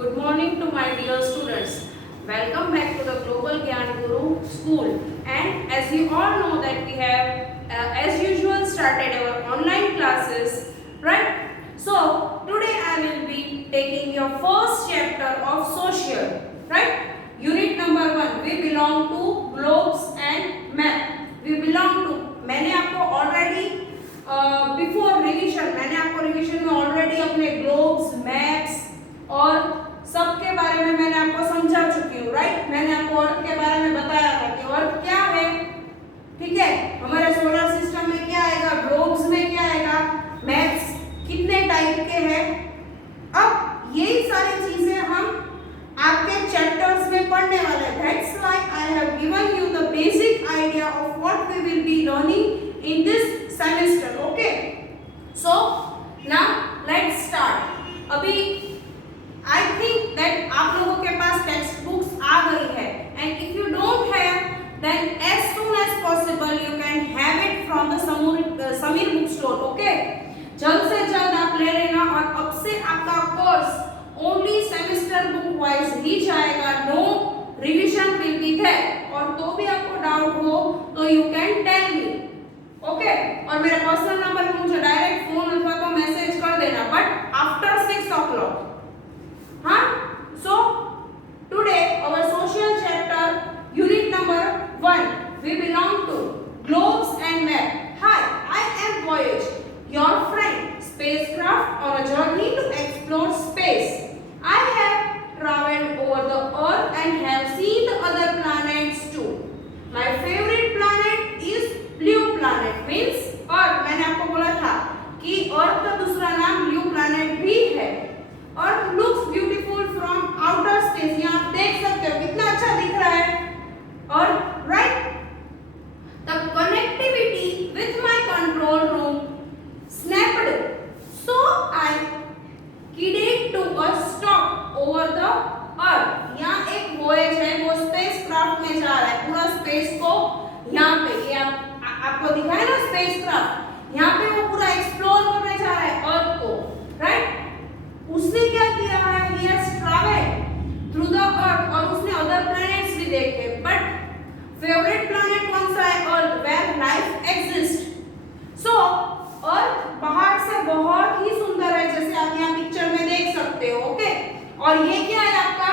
Good morning to my dear students. Welcome back to the Global Gyan Guru School. And as you all know that we have, as usual, started our online classes, right? So today I will be taking your first chapter of social, right? Unit number 1. We belong to globes and map. We belong to. मैंने आपको already before revision में already अपने globes, maps और सब के बारे में मैंने आपको समझा चुकी हूँ, राइट? मैंने आपको अर्थ के बारे में बताया था कि अर्थ क्या है, ठीक है? हमारे सोलर सिस्टम में क्या आएगा, ग्लोब्स में क्या आएगा, मैप्स कितने टाइप के हैं। अब यही सारी चीजें हम आपके चैप्टर्स में पढ़ने वाले हैं। That's why I have given you the basic idea of what we will be learning in this semester, okay? So now let's start. अभी आई थिंक दैट आप लोगों के पास टेक्स्ट बुक्स आ गई है, and if you don't have then as soon as possible you can have it from the Sameer book store, okay? जल्द से जल्द आप ले लेना। और अब से आपका course only semester book wise ही जाएगा, no revision will be there. और तो भी आपको डाउट हो तो you can tell me, okay? और मेरे पर्सनल नंबर पे मुझे डायरेक्ट फोन अथवा तो मैसेज कर देना, but after 6 o'clock. Huh? So today our social chapter unit number 1 we belong to globes and map. Hi, I am Voyage, your friend, spacecraft on a journey to explore space. I have traveled over the earth and have seen the other planets too. My favorite planet is blue planet, means earth. मैंने आपको बोला था कि earth का दूसरा नाम blue planet भी है। Earth looks beautiful from outer space. यहाँ आप देख सकते हो कितना अच्छा दिख रहा है Earth, right? The connectivity with my control room snapped, so I keyed to a stop over the Earth. यहाँ एक voyage है, वो spacecraft में जा रहा है, पूरा space को यहाँ पे ये आपको दिखाया ना spacecraft, यहाँ पे वो पूरा explore करने जा रहा है Earth को, right? उसने क्या किया है, he has traveled through the earth, और उसने other planets भी देखे, but favorite planet कौन सा है, earth, where life exists. So earth बाहर से बहुत ही सुंदर है, जैसे आप यहाँ पिक्चर में देख सकते हो, ओके? और ये क्या है आपका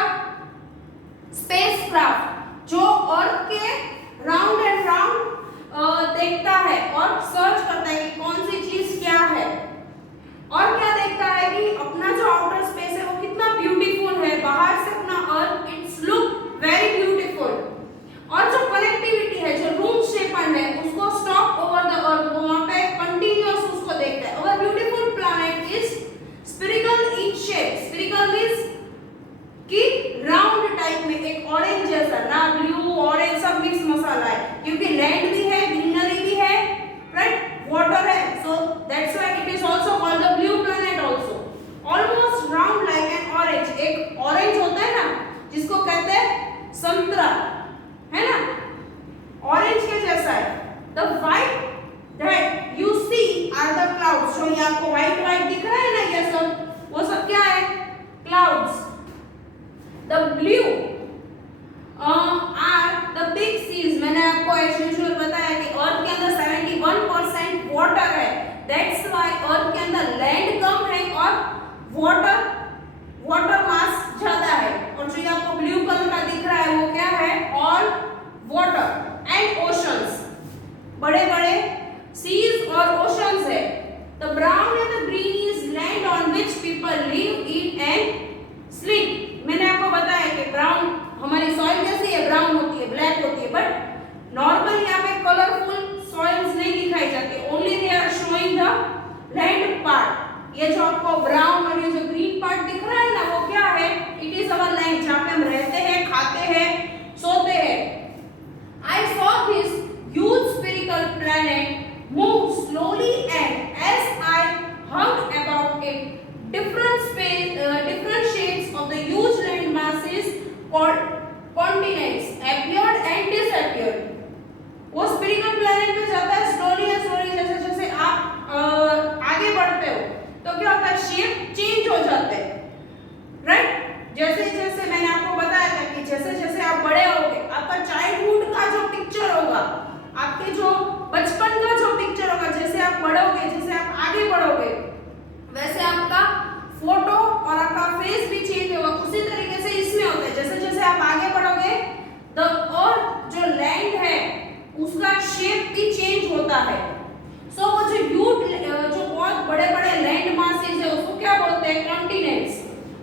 स्पेसक्राफ्ट, जो अर्थ के राउंड एंड राउंड देखता है और सर्च करता है कि कौन सी चीज क्या है, और क्या देखता है कि अपना जो आउटर स्पेस है वो कितना ब्यूटीफुल है, बाहर से अपना अर्थ इट्स लुक वेरी ब्यूटीफुल। और जो कनेक्टिविटी है, जो रूम शेपन है, उसको स्टॉप ओवर द अर्थ, वो वहां पे कंटीन्यूअस उसको देखता है। और beautiful planet is spherical in shape. Spherical means कि राउंड टाइप में, एक ऑरेंज जैसा, ना ब्लू ऑरेंज सब मिक्स मसाला है, क्योंकि लैंड भी है, ग्रीनरी भी है, राइट? वाटर है, so that's why it is also called the blue planet also. Almost round like an orange. एक ऑरेंज होता है ना, जिसको कहते हैं संतरा, है ना? ऑरेंज के जैसा है। The white that you see are the clouds. जो ये आपको white white दिख रहा है ना, ये सब, वो सब क्या है? Clouds. The blue are the big seas. मैंने आपको as usual बताया कि अर्थ के अंदर 71% वाटर है, दैट्स व्हाई अर्थ के अंदर लैंड कम है और वाटर मास ज्यादा है। और जो ये आपको ब्लू कलर का दिख रहा है वो क्या है, ऑल वाटर एंड ओशंस, बड़े बड़े सीज और ओशंस है। The brown and the green is land on which people live, eat and sleep. मैंने आपको बताया कि ब्राउन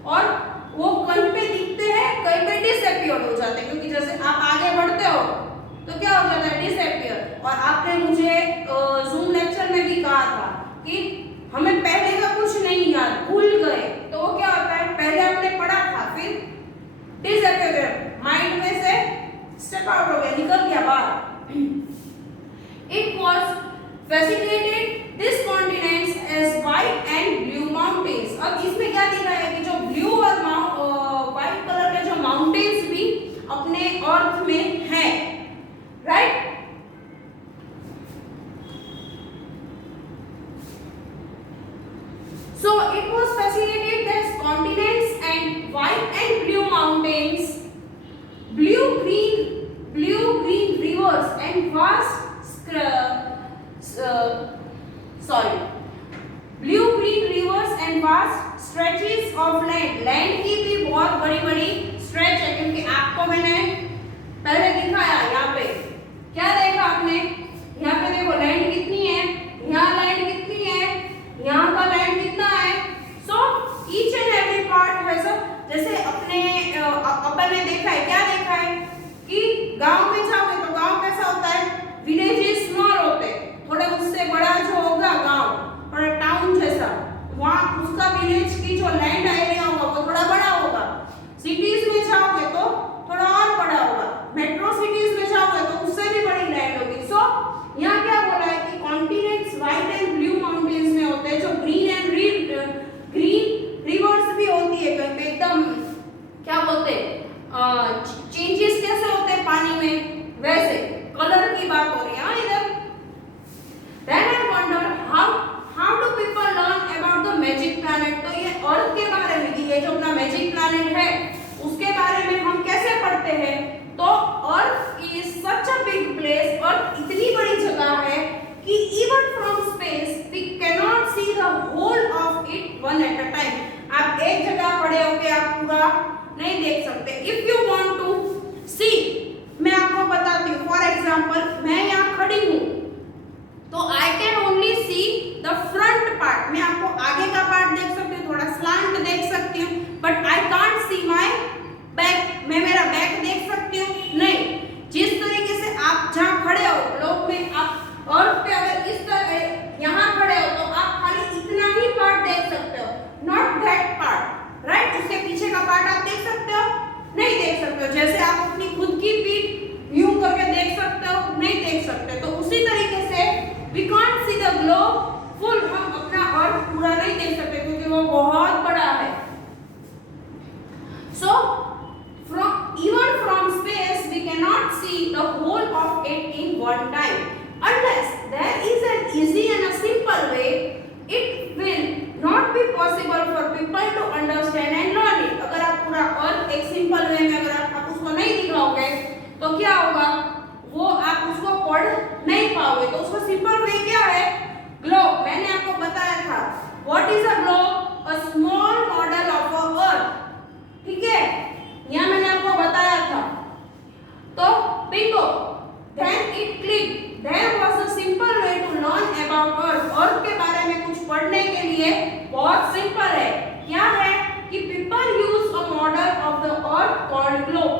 और वो कहीं पे दिखते हैं, कहीं पे डिसअपियर हो जाते हैं, क्योंकि जैसे आप आगे बढ़ते हो तो क्या हो जाता है, डिसअपियर। और आपने मुझे जूम लेक्चर में भी कहा था कि हमें पहले का कुछ नहीं याद, भूल गए, तो वो क्या होता है, पहले हमने पढ़ा था फिर डिसअपियर, माइंड में से स्टेप आउट हो गया, निकल गया बाहर। It was fascinated this continents as white and blue mountains। अब इसमें क्या दिख रहा है कि जो ब्लू और व्हाइट कलर के जो माउंटेन्स भी अपने अर्थ में हैं, right. So it was fascinated that continents and white and blue mountains, blue green rivers and vast blue green rivers and vast stretches of land। Land की भी बहुत बड़ी बड़ी स्ट्रेच है, क्योंकि आपको मैंने पहले दिखाया, यहाँ पे क्या देखा आपने, यहाँ पे देखो लैंड कितनी है, यहाँ लैंड कितनी है, यहाँ का लैंड कितना है। So each and every part है सब, जैसे अपने अपन ने देखा है, क्या देखा है कि गांव में जाओगे तो गांव कैसा होता है, विलेजेस स्मॉल होते हैं, थोड़ा उससे बड़ा जो होगा गांव, थोड़ा टाउन जैसा, वहाँ उसका विलेज की जो लैंड एरिया होगा वो थोड़ा बड़ा होगा। सिटीज में जाओगे तो थोड़ा और बड़ा होगा, मेट्रो सिटीज में जाओगे तो उससे भी बड़ी लैंड होगी। सो यहाँ क्या बोला है कि continents white and blue mountains में होते हैं, जो ग्रीन रिवर्स भी होती है कहीं पे, एकदम क्या बोलते हैं, चेंजेस कैसे होते हैं पानी में, वैसे कलर की बात हो रही है इधर। Then I wonder how do people learn about the magic planet। तो ये अर्थ के बारे में, ये जो अपना मैजिक प्लैनेट है उसके बारे में हम कैसे पढ़ते हैं। तो earth is such a big place, earth इतनी बड़ी जगह है कि even from space we can not see the whole of it one at a time. आप एक जगह खड़े होकर आप पूरा नहीं देख सकते। इफ यू वांट टू सी, मैं आपको बताती हूँ, फॉर एग्जांपल मैं यहाँ खड़ी हूँ तो I can only see the front part, मैं आपको आगे का पार्ट देख सकती हूँ, थोड़ा स्लांट देख सकती हूँ, but I can't see my back, मैं मेरा बैक देख सकती हूँ नहीं। जिस तरीके से आप जहाँ खड़े हो ग्लोब में, आप अर्थ पे अगर इस तरह यहाँ खड़े हो तो आप खाली इतना ही पार्ट देख सकते हो, नॉट दैट पार्ट, राइट। उसके पीछे का पार्ट आप देख सकते हो नहीं देख सकते हो, जैसे आप अपनी खुद की पीठ यूं करके देख सकते हो नहीं देख सकते। तो उसी तरीके से we can't see the globe full, हम अपना अर्थ पूरा नहीं देख सकते क्योंकि वो बहुत बड़ा है। सो even from space we cannot see the whole of it in one time, unless there is an easy and a simple way, it will not be possible for people to understand and learn it। अगर आप पूरा अर्थ एक simple way में अगर आप उसको नहीं दिखाओगे तो क्या होगा, वो आप उसको पढ़ नहीं पाओगे। तो उसका सिंपल वे क्या है, ग्लोब, मैंने आपको बताया था what is a globe, a small model of a earth, ठीक है, यहाँ मैंने आपको बताया था। तो bingo, then it clicked, there was a simple way to learn about earth। अर्थ के बारे में कुछ पढ़ने के लिए बहुत सिंपल है, क्या है कि people use a model of the earth called globe।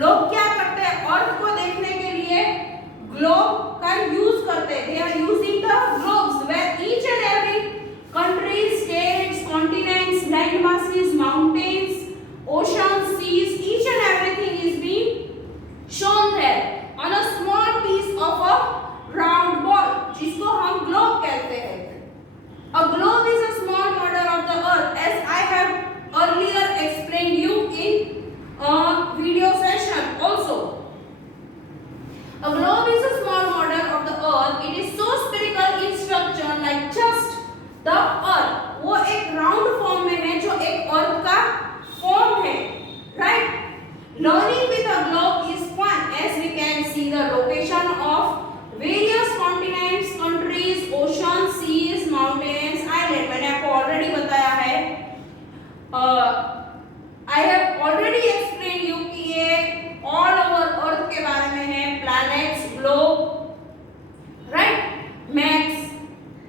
लोग क्या करते हैं, अर्थ को देखने के लिए ग्लोब का यूज करते हैं, they are using the globes where each and every country, states, continents, land masses, mountains, oceans, seas, each and everything is being shown there on a small piece of a round ball, जिसको हम globe कहते हैं। A globe is a small model of the earth, as I have earlier explained you in a video session also। A globe is a small model of the earth, it is so spherical in structure like just the earth। वो एक round form में है जो एक earth का form है, right। Learning with a globe is fun as we can see the location of various continents, countries, oceans, seas, mountains, islands। मैंने आपको already बताया है, I have already explained you कि ये all over earth के बारे में है, planets, globe, right, maps।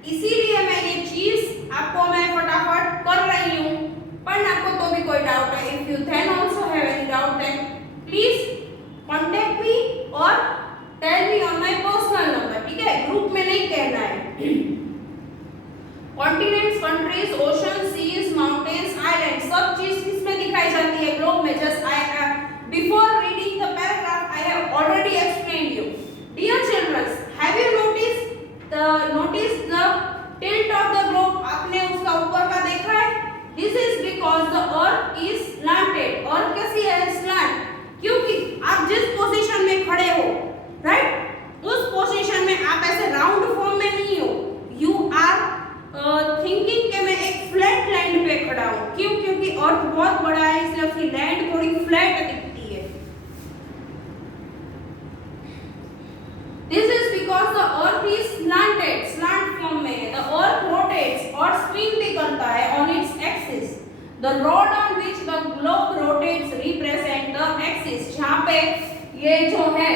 इसीलिए मैं ये चीज आपको मैं फटाफट कर रही हूँ પણ आपको तो भी कोई डाउट है, if you then also have any doubt then please contact me or tell me on my personal number, ठीक है, ग्रुप में नहीं कहना है। Continents, countries, ocean, seas, mountains, island, सब चीज किसमें दिखाई जाती है, ग्लोब में। Just I before reading the paragraph I have already explained you. Dear children, have you notice the tilt of the globe, आपने उसका ऊपर का देखा है? This is because the earth is slanted. Earth कैसी है? स्लांट। क्योंकि आप जिस पोजीशन में खड़े हो, राइट, उस पोजीशन में आप ऐसे राउंड फॉर्म में नहीं हो, यू आर थिंकिंग कि मैं एक फ्लैट लैंड पे खड़ा हूं। क्यों? क्योंकि अर्थ बहुत बड़ा है, इसलिए उसकी लैंड थोड़ी फ्लैट दिखती है। This is because the earth is slanted, slant form में है। द अर्थ रोटेट्स और स्पिन भी करता है on its axis. The rod on which the globe rotates represent the axis. जहां पे ये जो है,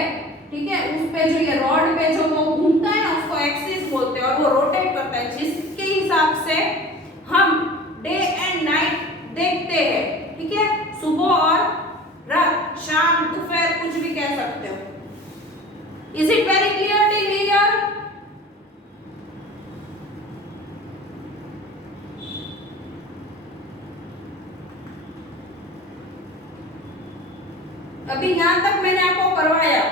ठीक है, उस पे जो ये रॉड पे जो वो घूमता है ना, उसको एक्सिस बोलते हैं, और वो रोटेट करता है, जिसके हिसाब से हम डे एंड नाइट देखते हैं, ठीक है, सुबह और रात, शाम, दोपहर, कुछ भी कह सकते हो। Is it very clear till here? अभी यहां तक मैंने आपको करवाया,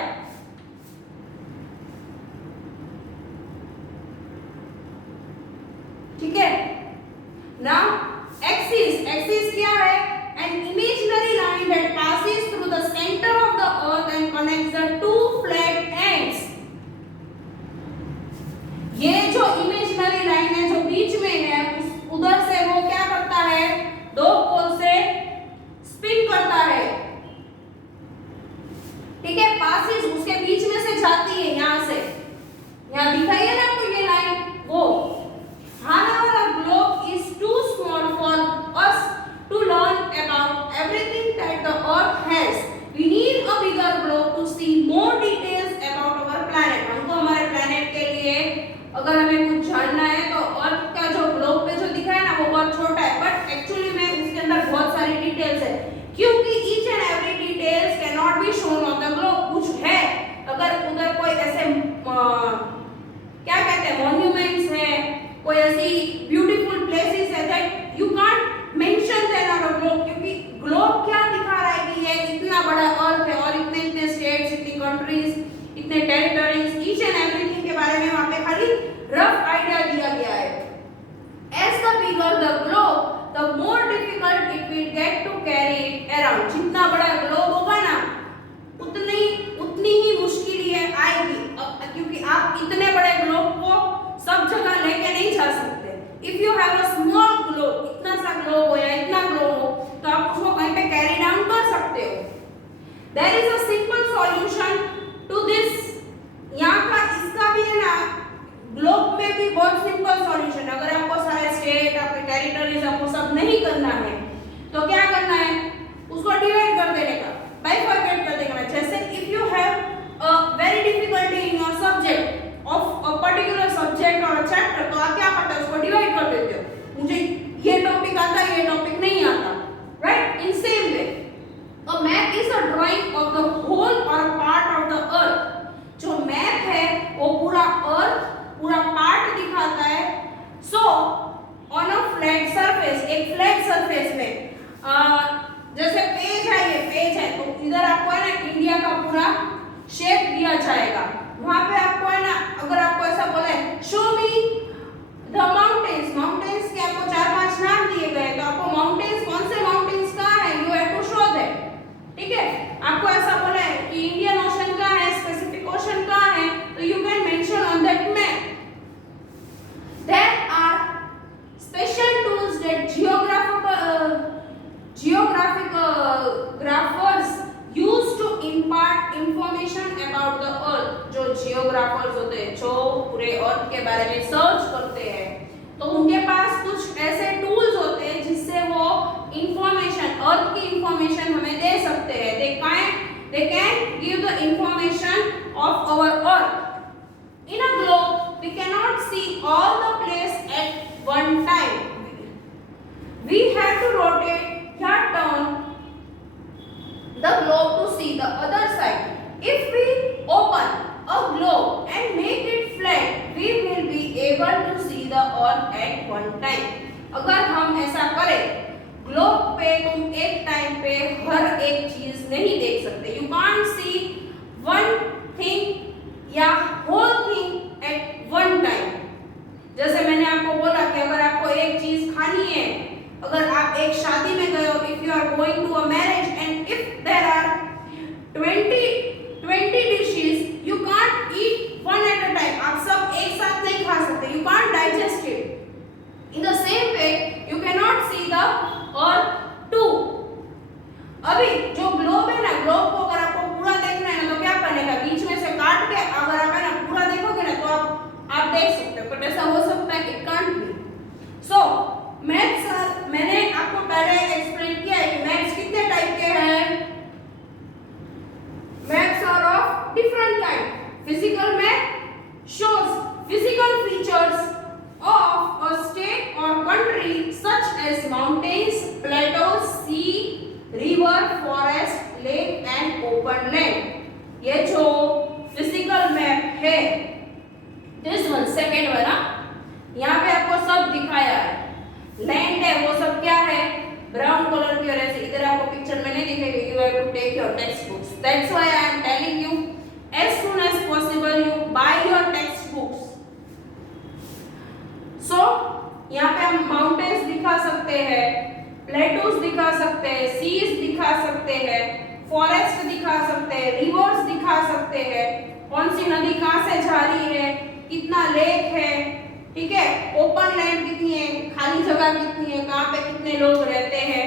ठीक है। नाउ एक्सिस, एक्सिस क्या है? An imaginary line that passes through the center of the earth and connects the two flat ends। ये जो इमेजिनरी लाइन है जो बीच में है, उधर से वो क्या करता है? दो पोल से स्पिन करता है, ठीक है। पासिस उसके बीच में से जाती है, यहां से, यहां दिखाई है ना आपको ये लाइन, वो। However, a globe is too small for us to learn about everything that the earth has. We need a bigger globe to see more details about our planet। हमको हमारे planet के लिए अगर हमें कुछ जानना है तो अर्थ का जो ग्लोब पे जो दिखा है ना, वो बहुत छोटा है, बट एक्चुअली में उसके अंदर बहुत सारी डिटेल्स है, क्योंकि each and every details cannot be shown on the globe। कुछ है, अगर उधर कोई ऐसे क्या कहते हैं, मॉन्यूमेंट्स है, कोई ऐसी ब्यूटीफुल प्लेसेस है, that you can't mention there on a globe, क्योंकि ग्लोब क्या दिखा रहा है कि ये इतना बड़ा अर्थ है और इतने इतने स्टेट्स, इतनी कंट्रीज, इतने टेरिटरीज, ईच एंड एवरीथिंग के बारे में वहां पे खाली रफ आइडिया दिया गया है। As the bigger the globe the more difficult it will get to carry it around. जितना बड़ा ग्लोब होगा ना, उतनी ही मुश्किल ये आएगी, क्योंकि आप इतने बड़े ग्लोब को सब जगह लेके नहीं जा सकते। If you have a small globe, इतना सा ग्लोब हो या इतना ग्लोब हो, तो आप उसको कहीं पे कैरी डाउन कर सकते हो। There is a simple solution to this. यहाँ का इसका भी है ना, ग्लोब में भी बहुत सिंपल सॉल्यूशन। अगर आपको सारे स्टेट, आपके टेरिटरीज आपको सब नहीं करना है, तो क्या करना है? उसको डिवाइड कर देने का, बाइफरकेट कर देने का। जैसे if you have a very difficulty in your subject of a particular subject और चैप्टर, तो आप क्या करते हो? उसको डिवाइड कर देते हो। मुझे ये टॉपिक आता है, ये टॉपिक नहीं आता, right? In same way a map is a drawing of the whole or part of the earth. जो मैप है वो पूरा अर्थ, पूरा पार्ट दिखाता है। So on a flat surface, एक फ्लैट सरफेस में जैसे पेज है, ये पेज है, तो इधर आपको है ना इंडिया का पूरा शेप दिया जाएगा। वहां पे आपको है ना, अगर आपको ऐसा बोले show me the mountains, mountains के आपको 4-5 नाम दिए गए, तो आपको माउंटेन्स, कौन से माउंटेन्स कहाँ है, you have to show that, ठीक है। आपको ऐसा बोले कि इंडियन ओशन कहाँ है, स्पेसिफिक ओशन कहाँ है, तो you can mention on that map. There are special tools that geographers use to impart information about the earth। जो जियोग्राफर्स होते हैं, जो पूरे अर्थ के बारे में सर्च करते हैं, तो उनके पास कुछ ऐसे टूल्स होते हैं जिससे वो इंफॉर्मेशन, अर्थ की इंफॉर्मेशन हमें दे सकते हैं। they can give the information of our earth। in a globe we cannot see all the place at one time, we have to rotate the other side. If we open a globe and make it flat, we will be able to see the earth at one time. अगर हम ऐसा करें, globe पे तुम एक time पे हर एक चीज नहीं देख सकते. You can't see one thing या whole thing at one time. जैसे मैंने आपको बोला कि अगर आपको एक चीज खानी है, अगर आप एक शादी में गए हो, if you are going to a marriage and if there are 20 dishes, you can't eat one at a time. आप सब एक साथ नहीं खा सकते. You can't digest it. In the same way, you cannot see the earth too. अभी जो globe है ना, ग्लोब को अगर आपको पूरा देखना है ना तो क्या करने का, बीच में से काट के अगर आप है ना पूरा देखोगे ना तो आप देख सकते हो. बट ऐसा हो सकता है कि can't be. So मैथ्स मैंने आपको पहले एक्सप्लेन किया है कि मैथ्स कितने टाइप के हैं. Maps are of different kind. Physical map shows physical features of a state or country such as mountains, plateaus, sea, river, forest, lake and open land. ये जो फिजिकल मैप है, this one second वाला, यहाँ पे आपको सब दिखाया है. लैंड है वो सब क्या है, ब्राउन कलर की, और ऐसे इधर आपको पिक्चर में नहीं दिखेगी. You have to take your text books. That's why I am telling you as soon as possible you buy your textbooks. So यहाँ पे हम माउंटेन्स दिखा सकते हैं, प्लेटूज दिखा सकते हैं, सीज दिखा सकते हैं, फॉरेस्ट दिखा सकते हैं, रिवर्स दिखा सकते हैं, कौन सी नदी कहाँ से जा रही है, कितना लेक है, ठीक है, ओपन लैंड कितनी है, खाली जगह कितनी है, कहाँ पे कितने लोग रहते हैं,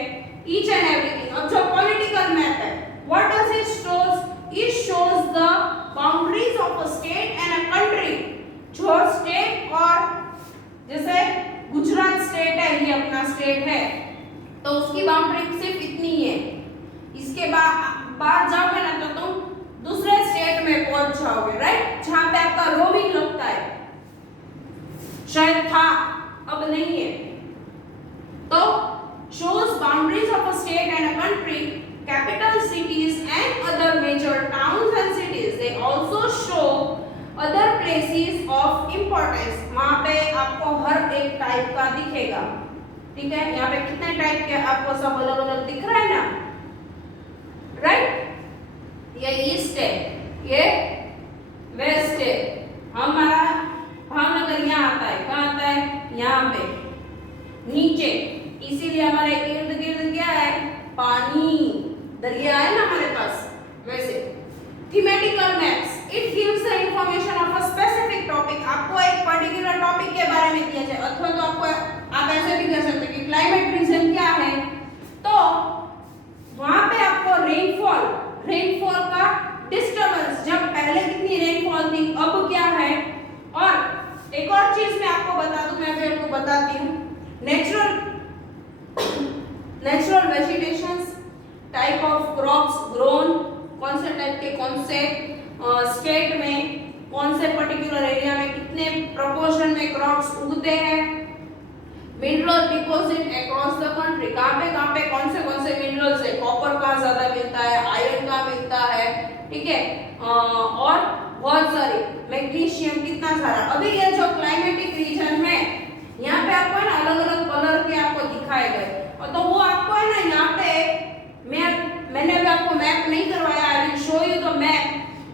ईच एंड एवरीथिंग. अब जो पॉलिटिकल मैप है, what does it shows? It shows the boundaries of a state and a country. जो स्टेट, और जैसे गुजरात स्टेट है, ये अपना स्टेट है, तो उसकी बाउंड्री सिर्फ इतनी है. इसके बाद जाओगे ना तो तुम दूसरे स्टेट में पहुंच जाओगे, राइट, जहां पे आपका रोमिंग लगता है. शायद था, अब नहीं है. तो shows boundaries of a state and a country, capital cities and other major towns and cities. They also show other places of importance. वहाँ पे आपको हर एक टाइप का दिखेगा, ठीक है. यहाँ पे कितने टाइप के आपको सब अलग अलग दिख रहा है ना, राइट. ये ईस्ट है, ये वेस्ट है. हमारा भावनगर यहाँ आता है, कहाँ आता है, यहाँ पे नीचे. इसीलिए हमारे इर्द गिर्द क्या है, पानी, दरिया है ना हमारे पास. वैसे thematical maps, it gives the information of a specific topic. आपको एक पर्टिकुलर टॉपिक के बारे में दिया जाए, अथवा तो आपको आप ऐसे भी कह सकते हैं कि क्लाइमेट रीजन क्या है, तो वहां पे आपको रेनफॉल का डिस्टर्बेंस, जब पहले कितनी रेनफॉल थी, अब क्या है. और एक और चीज मैं आपको बता दूं, मैं भी आपको बताती हूँ, natural vegetations, type of crops grown, कौन से टाइप के कौन से स्टेट में, कौन से पर्टिकुलर एरिया में कितने प्रोपोर्शन में क्रॉप्स उगते हैं. Mineral deposit across the country, कहाँ पे कौन से मिनरल्स है, कॉपर का ज्यादा मिलता है, आयरन का मिलता है, ठीक है, और बहुत सारे मैग्नीशियम, कितना सारा. अभी ये जो क्लाइमेटिक रीजन है, यहाँ पे आपको है ना अलग अलग कलर के आपको दिखाए गए, और तो वो आपको है ना यहाँ पे मैंने अभी आपको मैप नहीं करवाया. I will show you the map.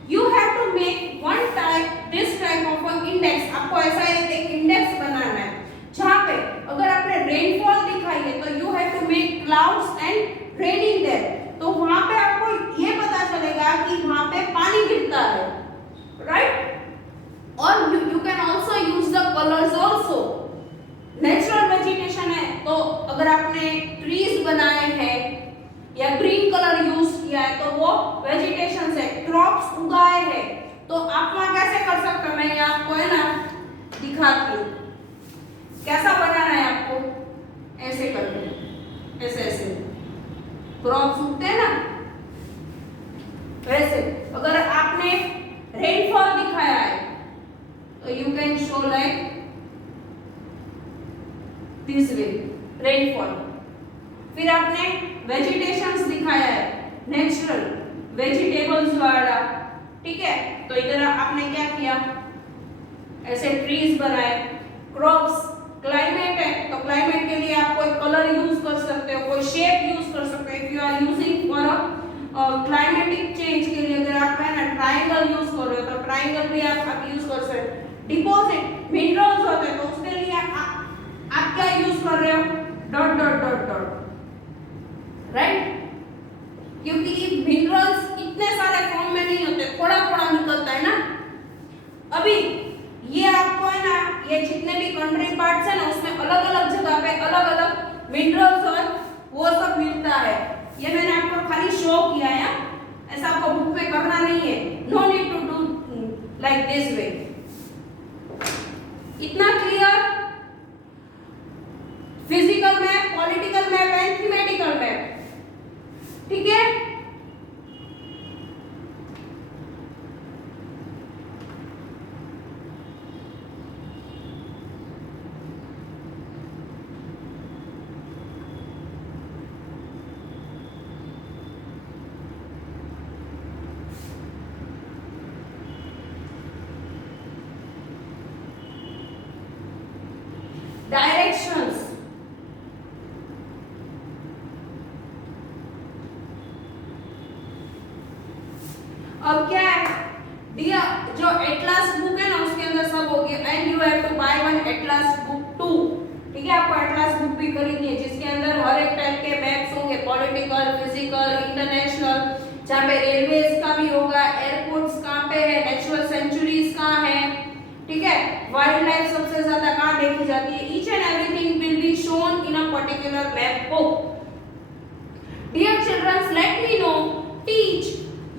You have to make one type, this type of a index. आपको ऐसा एक इंडेक्स बनाना है जहाँ पे अगर आपने रेनफॉल दिखाई है तो you have to make clouds and raining there. तो वहाँ पे आपको ये पता चलेगा कि वहाँ पे पानी गिरता है, राइट. और you can also use the colours also. Natural vegetation है, तो अगर आपने ट्रीज बनाए हैं या ग्रीन कलर यूज किया है तो वो वेजिटेशन से क्रॉप्स उगाए हैं, तो आप वहां कैसे कर सकते हो, मैं आपको है ना दिखाती हूँ कैसा बनाना है. आपको ऐसे करके, ऐसे क्रॉप्स उगते हैं ना, वैसे अगर आपने रेनफॉल दिखाया है तो you can show like this way, rainfall. फिर आपने वेजिटेशंस दिखाया है, नेचुरल, वेजिटेबल्स वाला, ठीक है। तो इधर आपने क्या किया, ऐसे ट्रीज बनाए। क्रॉप्स, क्लाइमेट है तो क्लाइमेट के लिए आप कोई कलर यूज कर सकते हो, कोई शेप यूज कर सकते हो। If you are using for a climatic change के लिए अगर आप है ना ट्रायंगल यूज कर रहे हो तो ट्रायंगल भी आप यूज कर सकते हो। डिपॉजिट मिनरल्स होते हैं तो उसके लिए आप क्या यूज कर रहे हो, dot dot dot dot, right. क्योंकि मिनरल्स इतने सारे फॉर्म में नहीं होते, थोड़ा थोड़ा निकलता है ना। अभी ये आपको है ना, ये जितने भी कंट्री पार्ट्स है ना उसमें अलग अलग जगह पे अलग अलग मिनरल्स और वो सब मिलता है। ये मैंने आपको खाली शो किया है, ऐसा आपको बुक में करना नहीं है। No need to do like this way. इतना clear? Physical map, political map and thematical map, ठीक है। डायरेक्शंस, अब क्या है, डियर जो एटलास बुक है ना उसके अंदर सब हो गया। And you have to buy one atlas book too, ठीक है। आपको एटलास बुक भी खरीदनी है जिसके अंदर हर एक टाइप के मैप्स होंगे, पॉलिटिकल, फिजिकल, इंटरनेशनल, जहाँ पे रेलवेज का भी होगा, एयरपोर्ट्स कहाँ पे है, नेचुरल सेंचुरीज कहाँ है, ठीक है। वाइल्ड लाइफ सबसे ज्यादा कहाँ देखी जाती है। Each and everything will be shown in a particular map book. Dear children, let me know, teach,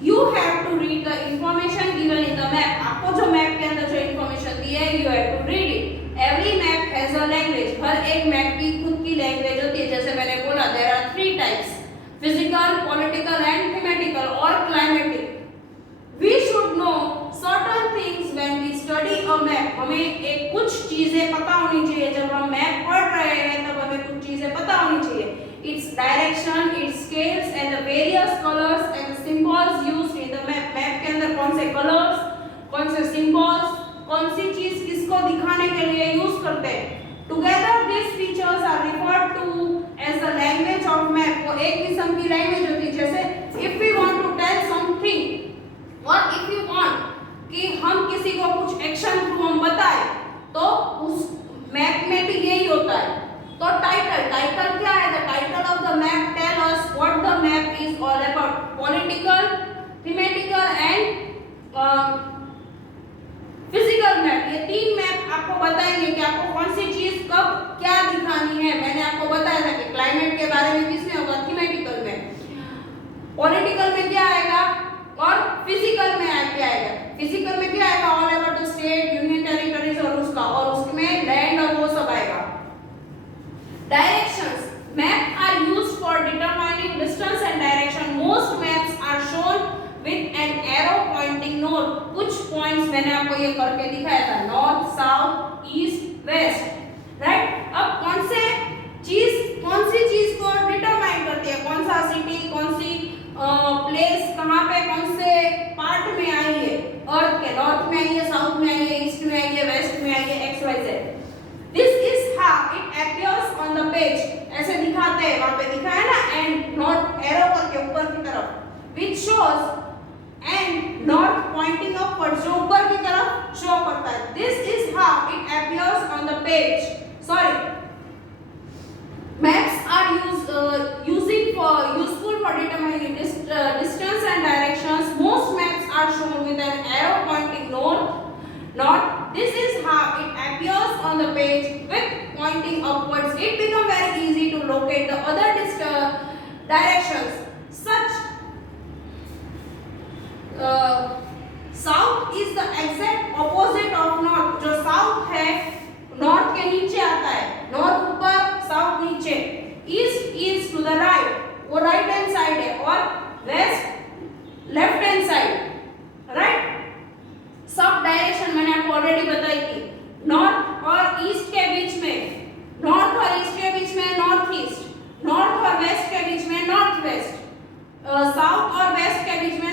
you have to read the information given in the map. आपको जो मैप के अंदर जो इंफॉर्मेशन दी है, you have to read it. Every map has a language. हर एक map की खुद की लैंग्वेज होती है। जैसे मैंने बोला, there are three types: physical, political and thematical or climatic. We should know certain things when we study a map. हमें एक कुछ चीजें पता होनी चाहिए। जब हम मैप पढ़ रहे हैं तब हमें कुछ चीजें पता होनी चाहिए। Its direction, its scales and the various colors and the symbols used in the map. Map के अंदर कौन से कलर्स, कौन से सिंबल्स, कौन सी चीज किसको दिखाने के लिए यूज करते हैं। Together these features are referred to as the language of map. वो एक किस्म की लैंग्वेज होती है। जैसे if we want to tell something or if you want कि हम किसी को कुछ एक्शन थ्रू हम बताएं तो उस मैप में भी यही होता है। तो टाइटल, टाइटल क्या है? The title of the map tell us what the map is all about. Political, thematical and physical map, ये तीन मैप आपको बताएंगे कि आपको कौन सी चीज कब क्या दिखानी है। मैंने आपको बताया था कि क्लाइमेट के बारे में किसमें होगा, थीमेटिकल में। पॉलिटिकल में क्या आएगा और फिजिकल में क्या आएगा। फिजिकल में क्या आएगा, all about the state, union territories और उसका, और उसमें लैंड और वो सब आएगा। Directions. Maps are used for determining distance and direction. Most maps are shown with an arrow pointing north. कुछ points मैंने आपको ये करके दिखाया था, north, south, east, west, right? अब कौन सी चीज को determine करती है, कौन सा city, कौन सी place कहाँ पे कौन से part में आई है, अर्थ के नॉर्थ में आई है, साउथ में आई है, ईस्ट में आई है, वेस्ट में आई है, x y z. This is how it appears on the page. ऐसे दिखाते हैं, वहाँ पे दिखा है ना, and not arrow करके ऊपर की तरफ, which shows and not pointing upwards, जो ऊपर की तरफ show करता है। This is how it appears on the page. Sorry. Maps are useful for determining distance and directions. Most maps are shown with an arrow pointing north. This is how it appears on the page with pointing upwards. It becomes very easy to locate the other directions. Such south is the exact opposite of north. जो south है north के नीचे आता है, north ऊपर south नीचे। East is to the right, वो right hand side है, और west left hand side, right? Sub direction मैंने आपको ऑलरेडी बताई थी। नॉर्थ और ईस्ट के बीच में, नॉर्थ और ईस्ट के बीच में नॉर्थ ईस्ट, नॉर्थ और वेस्ट के बीच में नॉर्थ वेस्ट, साउथ और वेस्ट के बीच में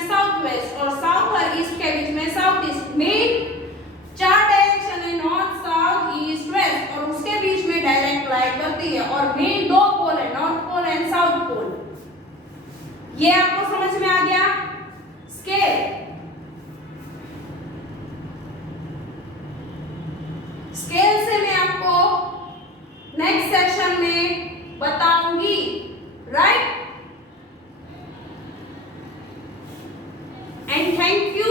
ये आपको समझ में आ गया स्केल। स्केल से मैं आपको नेक्स्ट सेशन में बताऊंगी, राइट? And thank you.